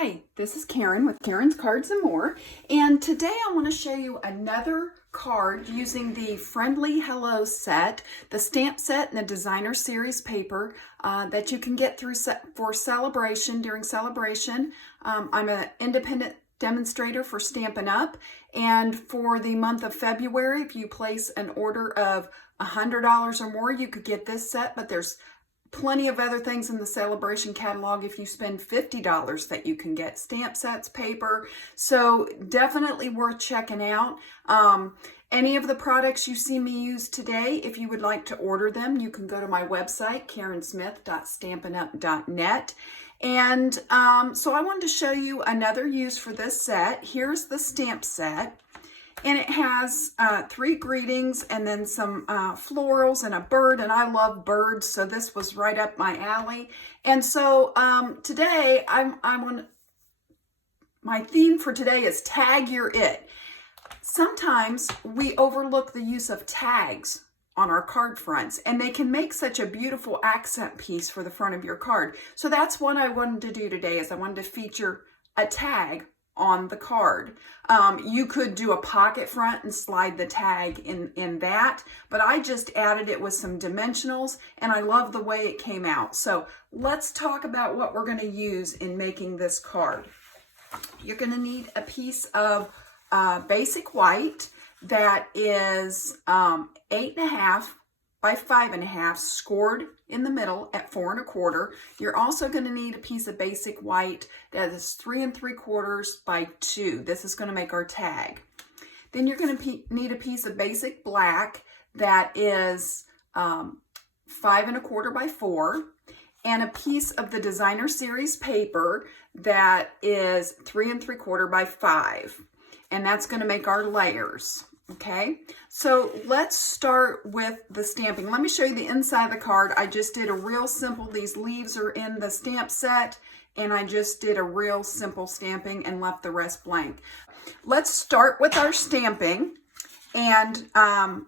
Hi, this is Karen with Karen's Cards and More, and today I want to show you another card using the Friendly Hello set, the stamp set and the designer series paper that you can get through for celebration, during celebration. I'm an independent demonstrator for Stampin' Up, and for the month of February, if you place an order of $100 or more, you could get this set, but there's plenty of other things in the celebration catalog if you spend $50 that you can get stamp sets, paper. So definitely worth checking out. Any of the products you see me use today, if you would like to order them, you can go to my website, karensmith.stampinup.net. And so I wanted to show you another use for this set. Here's the stamp set. And it has 3 greetings and then some florals and a bird, and I love birds, so this was right up my alley. And so today, my theme for today is Tag Your It. Sometimes we overlook the use of tags on our card fronts, and they can make such a beautiful accent piece for the front of your card. So that's what I wanted to do today, is I wanted to feature a tag on the card. You could do a pocket front and slide the tag in that, but I just added it with some dimensionals, and I love the way it came out. So let's talk about what we're going to use in making this card. You're going to need a piece of basic white that is 8.5 by 5.5, scored in the middle at 4 1/4. You're also going to need a piece of basic white that is 3 3/4 by 2. This is going to make our tag. Then you're going to need a piece of basic black that is 5 1/4 by 4, and a piece of the designer series paper that is 3 3/4 by 5. And that's going to make our layers. Okay, so let's start with the stamping. Let me show you the inside of the card. I just did a real simple, these leaves are in the stamp set, and I just did a real simple stamping and left the rest blank. Let's start with our stamping, and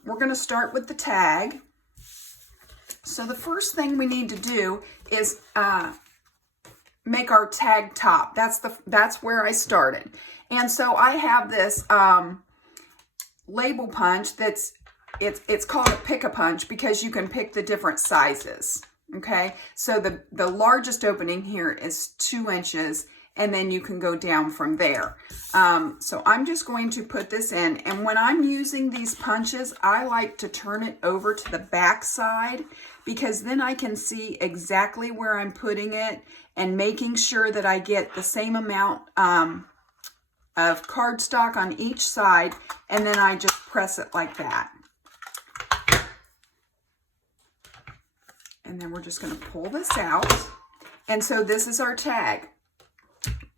we're going to start with the tag. So the first thing we need to do is make our tag top. That's where I started. And so I have this label punch it's called a pick-a-punch because you can pick the different sizes. Okay, so the largest opening here is 2 inches, and then you can go down from there. So I'm just going to put this in, and when I'm using these punches, I like to turn it over to the back side because then I can see exactly where I'm putting it and making sure that I get the same amount of cardstock on each side, and then I just press it like that. And then we're just going to pull this out. And so this is our tag.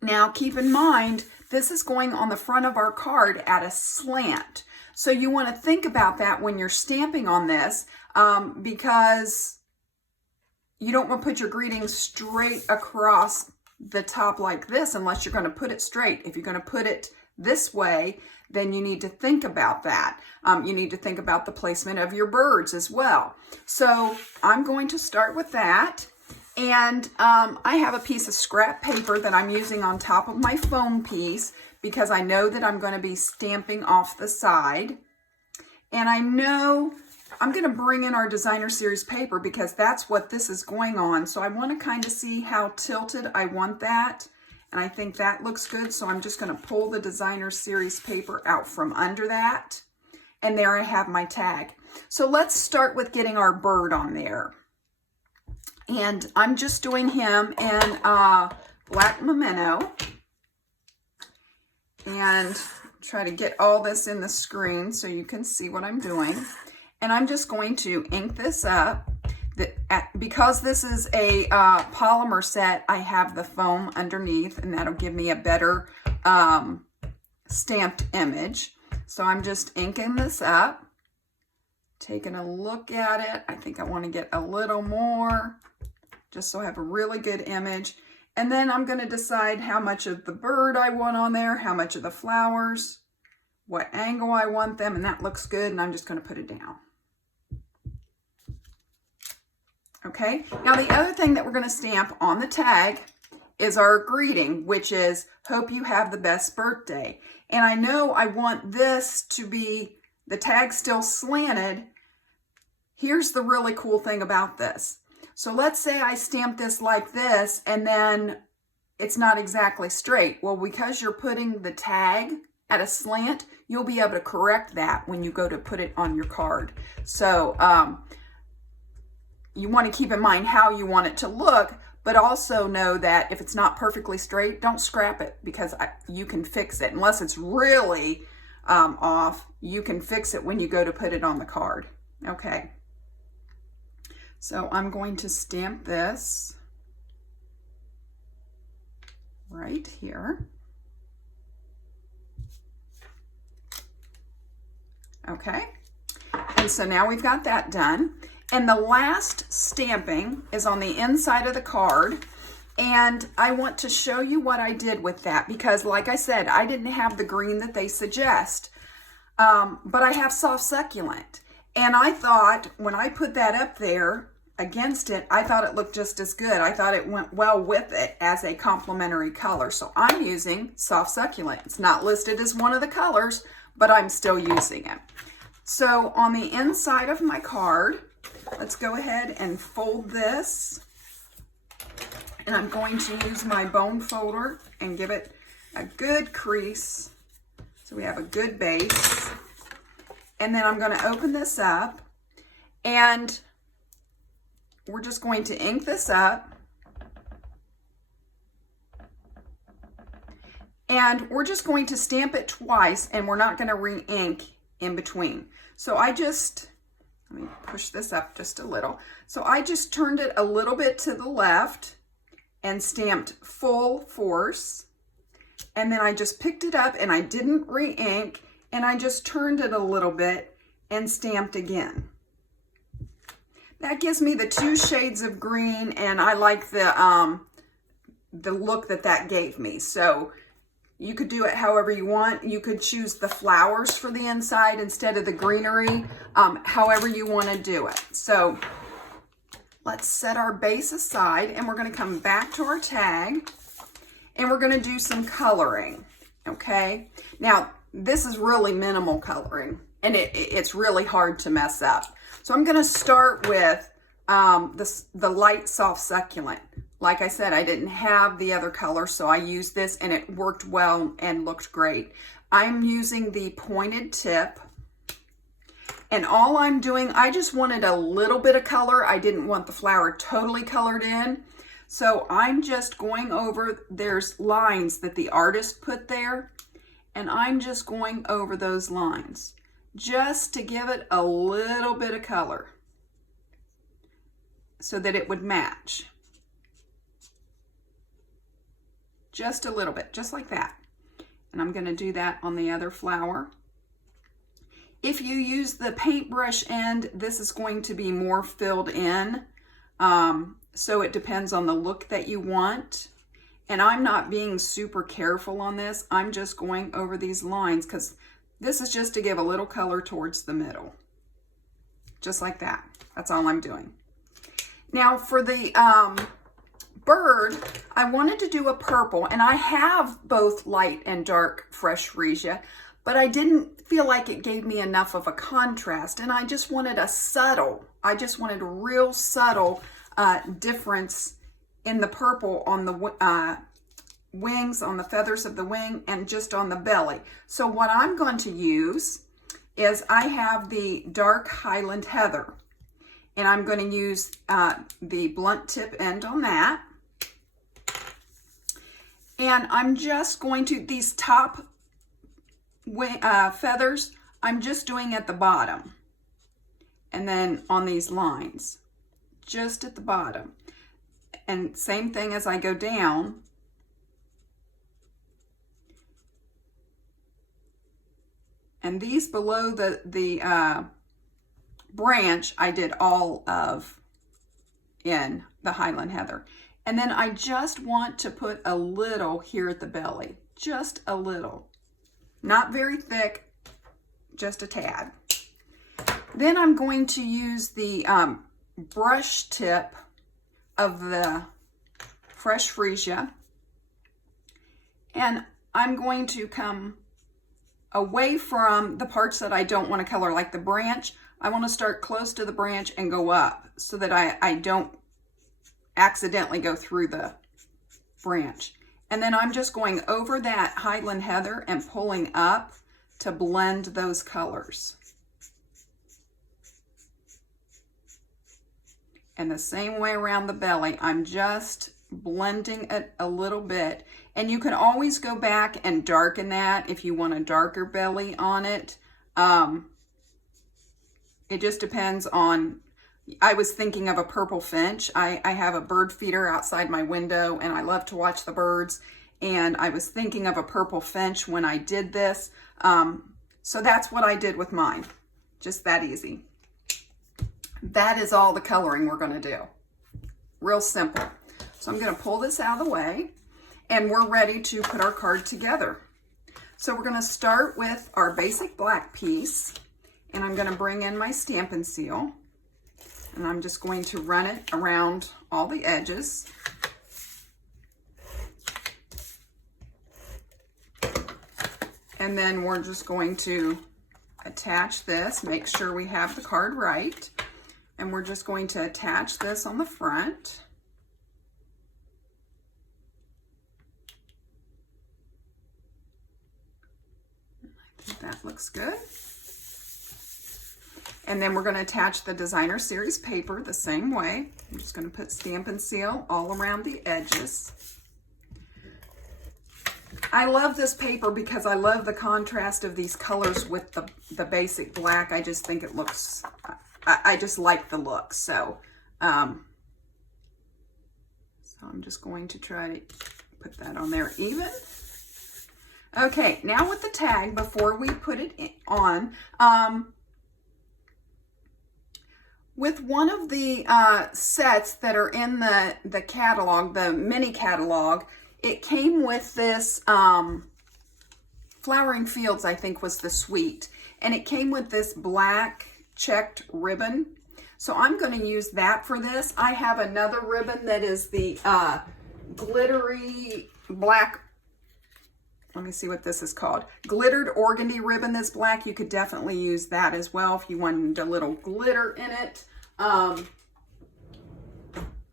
Now keep in mind, this is going on the front of our card at a slant. So you want to think about that when you're stamping on this, because you don't want to put your greeting straight across the top like this unless you're going to put it straight. If you're going to put it this way, then you need to think about that. You need to think about the placement of your birds as well. So I'm going to start with that. And I have a piece of scrap paper that I'm using on top of my foam piece because I know that I'm going to be stamping off the side. And I know I'm going to bring in our designer series paper because that's what this is going on. So I want to kind of see how tilted I want that. And I think that looks good. So I'm just going to pull the designer series paper out from under that. And there I have my tag. So let's start with getting our bird on there. And I'm just doing him in black memento. And try to get all this in the screen so you can see what I'm doing. And I'm just going to ink this up. Because this is a polymer set, I have the foam underneath, and that'll give me a better stamped image. So I'm just inking this up, taking a look at it. I think I want to get a little more, just so I have a really good image. And then I'm going to decide how much of the bird I want on there, how much of the flowers, what angle I want them, and that looks good, and I'm just going to put it down. Okay, now the other thing that we're going to stamp on the tag is our greeting, which is, hope you have the best birthday. And I know I want this to be, the tag still slanted. Here's the really cool thing about this. So let's say I stamp this like this and then it's not exactly straight. Well, because you're putting the tag at a slant, you'll be able to correct that when you go to put it on your card. So you want to keep in mind how you want it to look, but also know that if it's not perfectly straight, don't scrap it, because you can fix it. Unless it's really off, you can fix it when you go to put it on the card. Okay. So I'm going to stamp this right here. Okay. And so now we've got that done. And the last stamping is on the inside of the card. And I want to show you what I did with that, because like I said, I didn't have the green that they suggest, but I have soft succulent. And I thought when I put that up there against it, I thought it looked just as good. I thought it went well with it as a complementary color. So I'm using soft succulent. It's not listed as one of the colors, but I'm still using it. So on the inside of my card, let's go ahead and fold this. And I'm going to use my bone folder and give it a good crease so we have a good base. And then I'm going to open this up and we're just going to ink this up. And we're just going to stamp it twice, and we're not going to re-ink in between. So let me push this up just a little. So I just turned it a little bit to the left and stamped full force. And then I just picked it up and I didn't re-ink, and I just turned it a little bit and stamped again. That gives me the 2 shades of green, and I like the look that gave me. So you could do it however you want. You could choose the flowers for the inside instead of the greenery, however you want to do it. So let's set our base aside, and we're going to come back to our tag, and we're going to do some coloring, okay? Now, this is really minimal coloring, and it's really hard to mess up. So I'm going to start with the light soft succulent. Like I said, I didn't have the other color, so I used this and it worked well and looked great. I'm using the pointed tip, and all I'm doing, I just wanted a little bit of color. I didn't want the flower totally colored in. So I'm just going over, there's lines that the artist put there, and I'm just going over those lines just to give it a little bit of color so that it would match. Just a little bit, just like that. And I'm going to do that on the other flower. If you use the paintbrush end, this is going to be more filled in. So it depends on the look that you want. And I'm not being super careful on this. I'm just going over these lines because this is just to give a little color towards the middle. Just like that. That's all I'm doing. Now for the bird, I wanted to do a purple, and I have both light and dark fresh freesia, but I didn't feel like it gave me enough of a contrast, and I just wanted a real subtle difference in the purple on the wings, on the feathers of the wing, and just on the belly. So what I'm going to use is I have the dark Highland Heather, and I'm going to use the blunt tip end on that. And I'm just going to, these top feathers, I'm just doing at the bottom. And then on these lines, just at the bottom. And same thing as I go down. And these below the branch, I did all of in the Highland Heather. And then I just want to put a little here at the belly, just a little. Not very thick, just a tad. Then I'm going to use the brush tip of the fresh freesia, And I'm going to come away from the parts that I don't want to color, like the branch. I want to start close to the branch and go up so that I don't accidentally go through the branch. And then I'm just going over that Highland Heather and pulling up to blend those colors. And the same way around the belly, I'm just blending it a little bit. And you can always go back and darken that if you want a darker belly on it. It just depends on, I was thinking of a purple finch. I have a bird feeder outside my window and I love to watch the birds. And I was thinking of a purple finch when I did this. So that's what I did with mine. Just that easy. That is all the coloring we're going to do. Real simple. So I'm going to pull this out of the way and we're ready to put our card together. So we're going to start with our basic black piece and I'm going to bring in my Stampin' Seal and I'm just going to run it around all the edges. And then we're just going to attach this, make sure we have the card right. And we're just going to attach this on the front. I think that looks good. And then we're going to attach the Designer Series paper the same way. I'm just going to put Stampin' Seal all around the edges. I love this paper because I love the contrast of these colors with the basic black. I just think it looks, I just like the look. So I'm just going to try to put that on there even. Okay, now with the tag, before we put it on, with one of the sets that are in the catalog, the mini catalog, it came with this Flowering Fields, I think was the suite. And it came with this black checked ribbon. So I'm going to use that for this. I have another ribbon that is the glittery black, let me see what this is called. Glittered organdy ribbon that's black. You could definitely use that as well if you wanted a little glitter in it.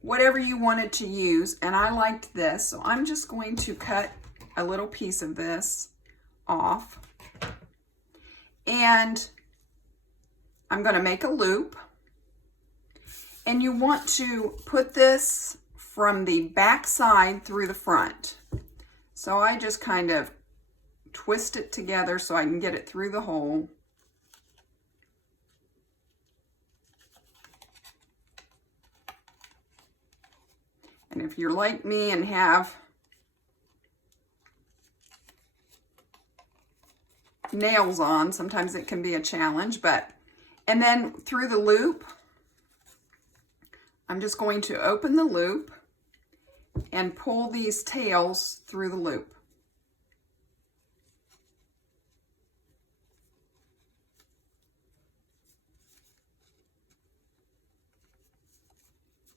Whatever you wanted to use, and I liked this, so I'm just going to cut a little piece of this off, and I'm going to make a loop, and you want to put this from the back side through the front. So I just kind of twist it together so I can get it through the hole. And if you're like me and have nails on, sometimes it can be a challenge, and then through the loop, I'm just going to open the loop and pull these tails through the loop.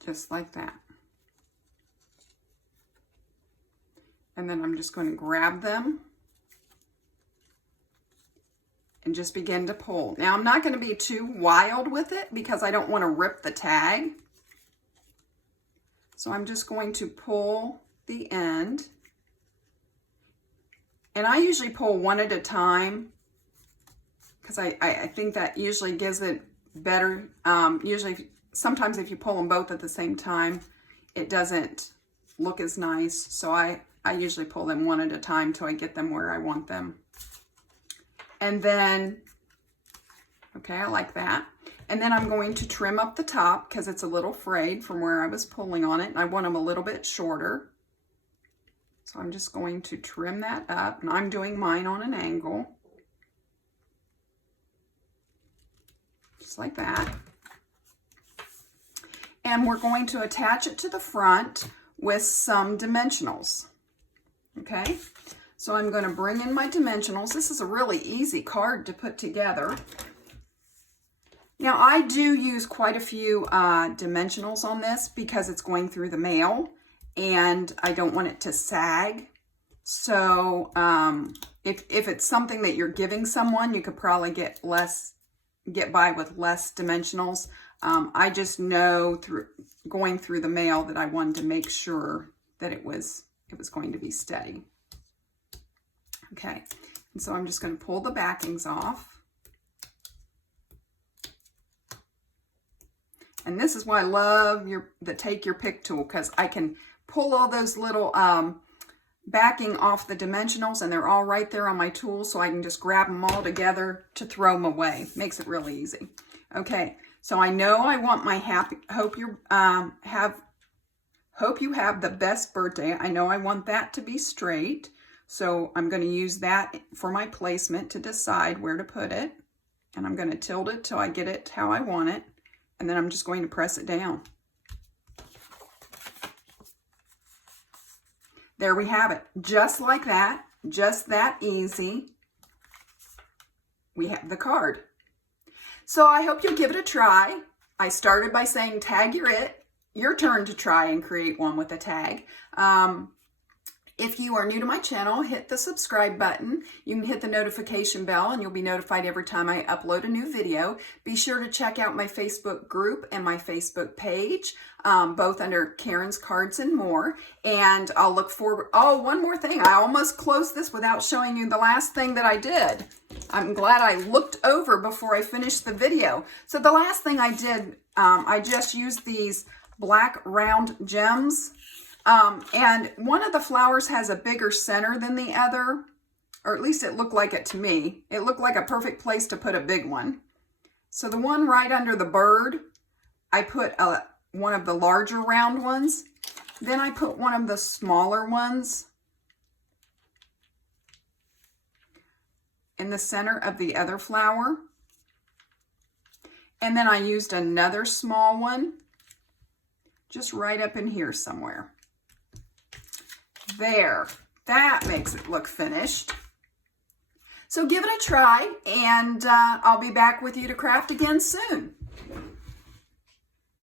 Just like that. And then I'm just going to grab them and just begin to pull. Now I'm not going to be too wild with it because I don't want to rip the tag. So I'm just going to pull the end. And I usually pull one at a time because I think that usually gives it better. Sometimes if you pull them both at the same time, it doesn't look as nice. So I usually pull them one at a time till I get them where I want them. And then, okay, I like that. And then I'm going to trim up the top because it's a little frayed from where I was pulling on it. And I want them a little bit shorter. So I'm just going to trim that up. And I'm doing mine on an angle. Just like that. And we're going to attach it to the front with some dimensionals. Okay, so I'm going to bring in my dimensionals. This is a really easy card to put together. Now I do use quite a few dimensionals on this because it's going through the mail and I don't want it to sag. So if it's something that you're giving someone, you could probably get by with less dimensionals. I just know through going through the mail that I wanted to make sure that it was going to be steady. Okay, and so I'm just going to pull the backings off. And this is why I love the Take Your Pick tool, because I can pull all those little backing off the dimensionals, and they're all right there on my tool, so I can just grab them all together to throw them away. Makes it really easy. Okay, so I know I want my hope you have the best birthday. I know I want that to be straight, so I'm going to use that for my placement to decide where to put it. And I'm going to tilt it till I get it how I want it. And then I'm just going to press it down. There we have it. Just like that. Just that easy. We have the card. So I hope you'll give it a try. I started by saying tag your turn to try and create one with a tag. If you are new to my channel, hit the subscribe button. You can hit the notification bell and you'll be notified every time I upload a new video. Be sure to check out my Facebook group and my Facebook page, both under Karen's Cards and More. And I'll look forward. Oh, one more thing. I almost closed this without showing you the last thing that I did. I'm glad I looked over before I finished the video. So the last thing I did, I just used these black round gems. And one of the flowers has a bigger center than the other, or at least it looked like it to me. It looked like a perfect place to put a big one. So the one right under the bird, I put one of the larger round ones. Then I put one of the smaller ones in the center of the other flower. And then I used another small one just right up in here somewhere. There, that makes it look finished. So give it a try, and I'll be back with you to craft again soon.